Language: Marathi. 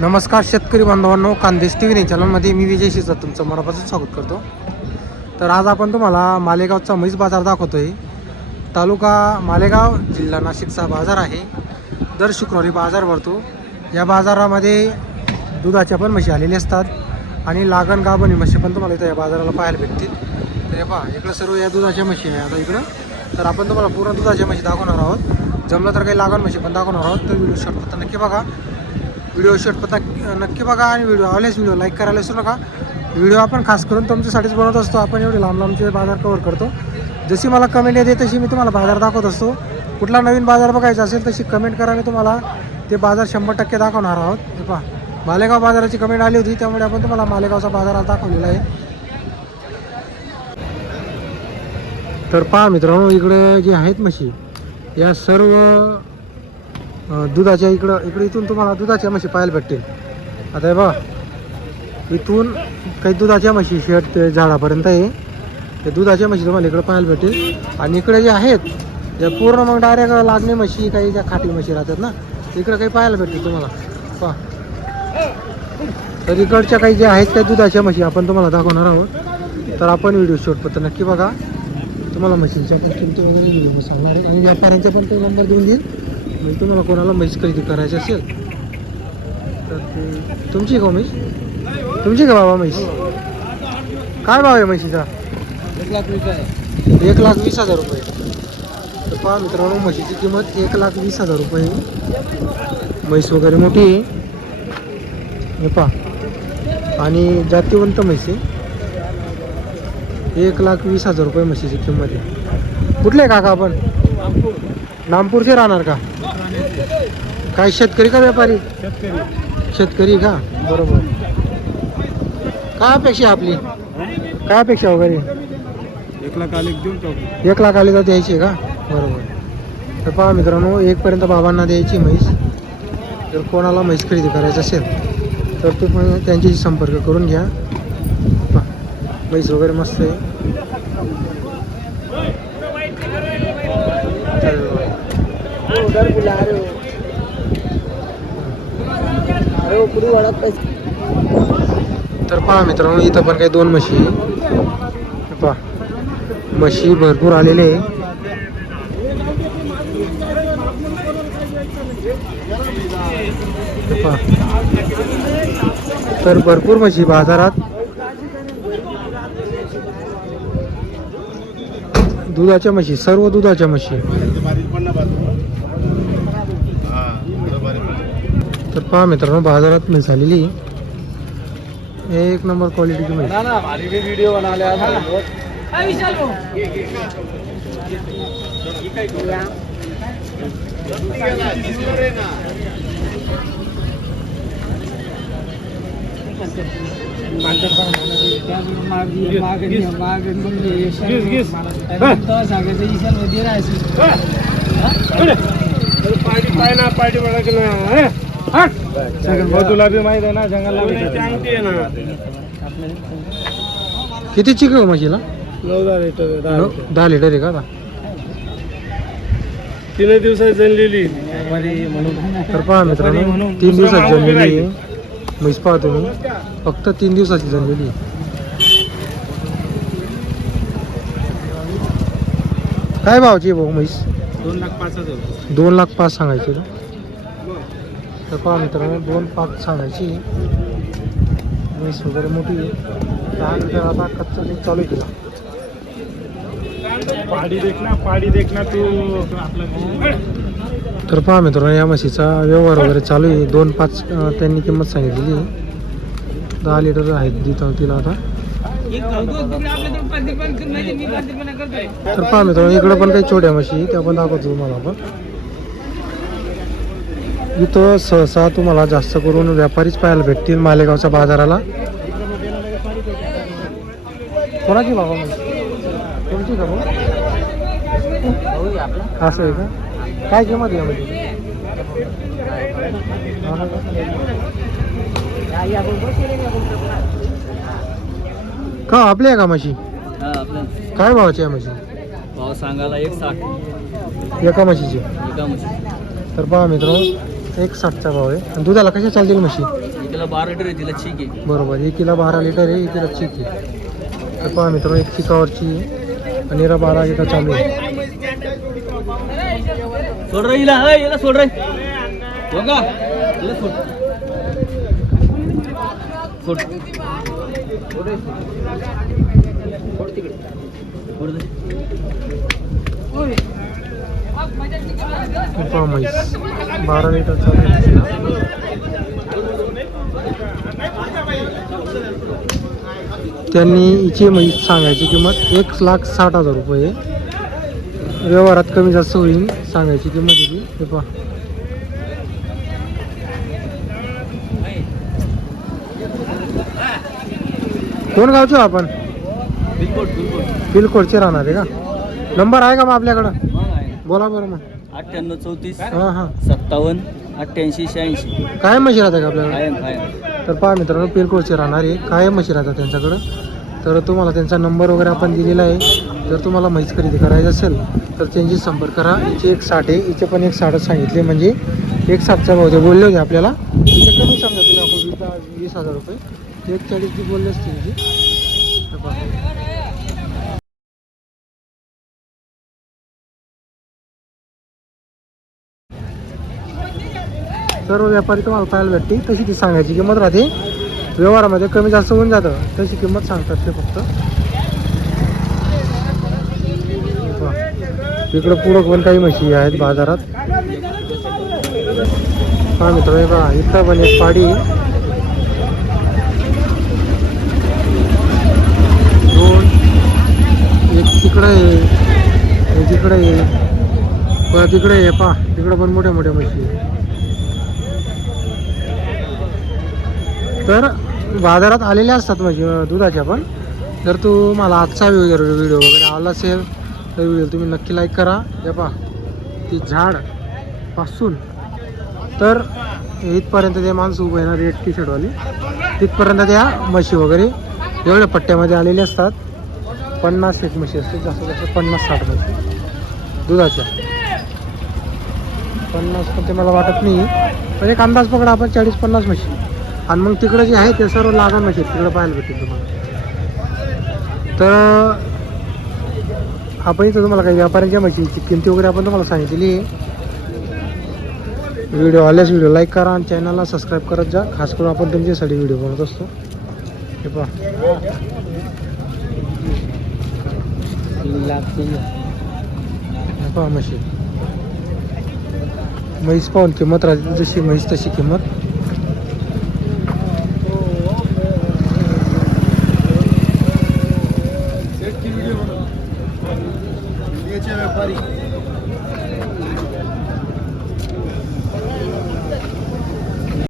नमस्कार शेतकरी बांधवांनो, कांदेश टी व्ही चॅनलमध्ये मी विजय शिरसाट तुमचं मनापासून स्वागत करतो. तर आज आपण तुम्हाला मालेगावचा म्हैस बाजार दाखवतोय. तालुका मालेगाव, जिल्हा नाशिकचा बाजार आहे. दर शुक्रवारी बाजार भरतो. या बाजारामध्ये दुधाच्या पण म्हशी आलेल्या असतात आणि लागण गाभणी म्हशी पण तुम्हाला इथं या बाजाराला पाहायला भेटतील. तर हे पहा, इकडं सर्व या दुधाच्या म्हशी आहे. आता इकडं तर आपण तुम्हाला पूर्ण दुधाच्या म्हशी दाखवणार आहोत. जमलं तर काही लागण म्हशी पण दाखवणार आहोत. तर व्हिडिओ शॉर्ट तर नक्की बघा. व्हिडिओ शॉर्ट पता नक्की बघा आणि व्हिडिओ लाईक करायला विसरू नका. व्हिडिओ आपण खास करून तुमच्यासाठीच बनवत असतो. आपण एवढे लांब लांबचे बाजार कव्हर करतो. जशी मला कमेंट येते तशी मी तुम्हाला बाजार दाखवत असतो. कुठला नवीन बाजार बघायचा असेल तशी कमेंट करा, मी तुम्हाला ते बाजार 100% दाखवणार आहोत. हे पहा, मालेगाव बाजाराची कमेंट आली होती, त्यामुळे आपण तुम्हाला मालेगावचा बाजार आज दाखवलेला आहे. तर पहा मित्रांनो, इकडे जे आहेत म्हशी या सर्व दुधाच्या इकडं इथून तुम्हाला दुधाच्या म्हशी पाहायला भेटतील. आता हे बघा, इथून काही दुधाच्या म्हशी शेट ते झाडापर्यंत आहे. ते दुधाच्या म्हशी तुम्हाला इकडं पाहायला भेटतील. आणि इकडे जे आहेत त्या पूर्ण मग डायरेक्ट लागणे म्हशी, काही ज्या खाटी म्हशी राहतात ना, इकडं काही पाहायला भेटतील तुम्हाला. पहा, तर इकडच्या काही ज्या आहेत त्या दुधाच्या म्हशी आपण तुम्हाला दाखवणार आहोत. तर आपण व्हिडिओ शेवटपर्यंत नक्की बघा. तुम्हाला म्हशींच्या पण किमती वगैरे व्हिडिओ सांगणार आहे आणि व्यापाऱ्यांचा पण तो नंबर देऊन देईल. म्हणजे तुम्हाला कोणाला म्हैस खरेदी करायची असेल तर ते तुमची का म्हैस, तुमची का बाबा म्हैस? काय भाव आहे म्हशीचा? 1,20,000 रुपये. तर पहा मित्रांनो, म्हशीची किंमत 1,20,000 रुपये. म्हैस वगैरे मोठी आहे हे पहा, आणि जातीवंत म्हैस आहे. 1,20,000 रुपये म्हशीची किंमत आहे. कुठले काका आपण? नामपूरचे राहणार का? काय शेतकरी का व्यापारी? शेतकरी का? बरोबर. काय अपेक्षा आपली, काय अपेक्षा वगैरे? 1,00,000 आले देऊन टाकू. 1,00,000 आले तर द्यायची का? बरोबर. तर पहा मित्रांनो, 1 बाबांना द्यायची म्हैस. जर कोणाला म्हैस खरेदी करायची असेल तर तुम्ही त्यांच्याशी संपर्क करून घ्या. पहा, म्हैस वगैरे मस्त आहे. तर पहा मित्रांनो, इथं पण काही 2 म्हशी पहा, म्हशी भरपूर आलेले आहे. पहा, तर भरपूर म्हशी बाजारात. दुधाच्या म्हशी, सर्व दुधाच्या म्हशी. तर पहा मित्रांनो, बाजारात म्हैस आलेली 1 नंबर क्वालिटीची म्हैस. व्हिडिओ बनवले पार्टी बघा की तुला बी माहित आहे ना, जंगलला कितीची घेऊ म्हशीला? 9 लिटर 10 लिटर आहे का? 3 दिवसात जनलेली. तर पहा मित्रांनो, 3 दिवसाची जनलेली आहे म्हैस. पहा तुम्ही, फक्त 3 दिवसाची जनलेली. काय भावची भाऊ म्हैस? 2,05,000. 2,05,000 सांगायची. तर पहा मित्रांनो, 2,05,000 सांगायची म्हैस वगैरे मोठी आहे. 10 लिटर आता कच्चा दूध चालू आहे तिला. पाडी देखना तू. तर पहा मित्रांनो, या म्हशीचा व्यवहार वगैरे चालू आहे. 2,05,000 त्यांनी किंमत सांगितलेली आहे. 10 लिटर आहेत तिथं तिला आता. तर पहा मित्रांनो, इकडं पण काही छोट्या म्हशी त्या पण दाखवतो तुम्हाला आपण. इथं सहसा तुम्हाला जास्त करून व्यापारीच पाहायला भेटतील मालेगावच्या बाजाराला. कोणाची बाबा म्हैस? तुमची का भाऊ? असं आहे का? काय किंमत आहे यामध्ये? का आपल्या आहे का म्हशी? काय भावाची आहे म्हशी? भाव सांगायला 1,60 एका म्हशीची. एका म्हशी. तर पहा मित्रांनो, 1,60चा भाव आहे. आणि दुधाला कशा चालतील म्हशी? एकीला 12 लिटर आहे, तिला ठीक आहे. बरोबर, एकीला 12 लिटर आहे, एकीला चिक आहे. तर पहा मित्रांनो, एक चिकावरची आहे आणि हिला 12 लिटर चालू आहे. सोड रे हिला, हिला सोड रे. हो का? हिला सोड. सोड. सोड रे. सोड तिकडे. सोड दे. हे पहा म्हैस 12 लिटर चालू आहे. त्यांनी हिची म्हैस सांगायची किंमत 1,60,000 रुपये. व्यवहारात कमी जास्त होईल सांगायची किंमत हिची. हे पहा, कोण गावचे हो आपण? बिलकुल. बिलकोडचे राहणार आहे का? नंबर आहे का मग आपल्याकडं? मग आहे ना. बोला बरं मग. 98 34 हां हां 57 88 86. काय म्हशी राहतात का आपल्याकडे? कायम. तर पहा मित्रांनो, पिरकोडचे राहणार आहे, काय म्हशी राहतात त्यांच्याकडं. तर तुम्हाला त्यांचा नंबर वगैरे आपण दिलेला आहे. जर तुम्हाला म्हैस खरेदी करायची असेल तर त्यांची संपर्क करा. हिचे 1,60 आहे, हिचे पण 1,60 सांगितले, म्हणजे 1,60चा भाव ते बोलले होते आपल्याला. तिथे कमी समजा तिला आपण 20,000 रुपये, 1,40 जी बोलले असते तिची. तर पहा, सर्व व्यापारी तुम्हाला पाहायला भेटते. तशी ती सांगायची किंमत राहते, व्यवहारामध्ये कमी जास्त होऊन जातं, तशी किंमत सांगतात ते फक्त. इकडं पुढं पण काही म्हशी आहेत बाजारात. हा मित्र, हे बघा, इथं पण एक पाडी, 2, एक तिकडं आहे, एक तिकडं आहे, परत तिकडे आहे. पहा, तिकडं पण मोठ्या मोठ्या म्हशी आहे. तर बाजारात आलेल्या असतात म्हणजे दुधाच्या पण. जर तुम्हाला आजचा व्हिडिओ वगैरे आवडला असेल तर व्हिडिओ तुम्ही नक्की लाईक करा. हे पहा, ती झाड पासून तर इथपर्यंत ते माणसं उभं आहे ना, रेड टी शर्टवाली, तिथपर्यंत त्या म्हशी वगैरे एवढ्या पट्ट्यामध्ये आलेल्या असतात. 50 एक म्हशी असते, जास्तीत जास्त 50-60 म्हशी दुधाच्या. 50 पण ते मला वाटत नाही, पण एक अंदाज पकडा आपण 40-50 म्हशी. आणि मग तिकडं जे आहे ते सर्व लागण म्हशी तिकडं पाहायला भेटेल तुम्हाला. तर आपण इथं तुम्हाला काही व्यापाऱ्यांच्या म्हशीची किमती वगैरे आपण तुम्हाला सांगितलेली आहे. व्हिडिओ आल्यास व्हिडिओ लाईक करा आणि चॅनलला सबस्क्राईब करत जा. खास करून आपण तुमच्यासाठी व्हिडिओ बनवत असतो. हे पहा, हे पहा म्हशी. म्हैस पाहून किंमत राहते, जशी म्हैस तशी किंमत. व्यापारी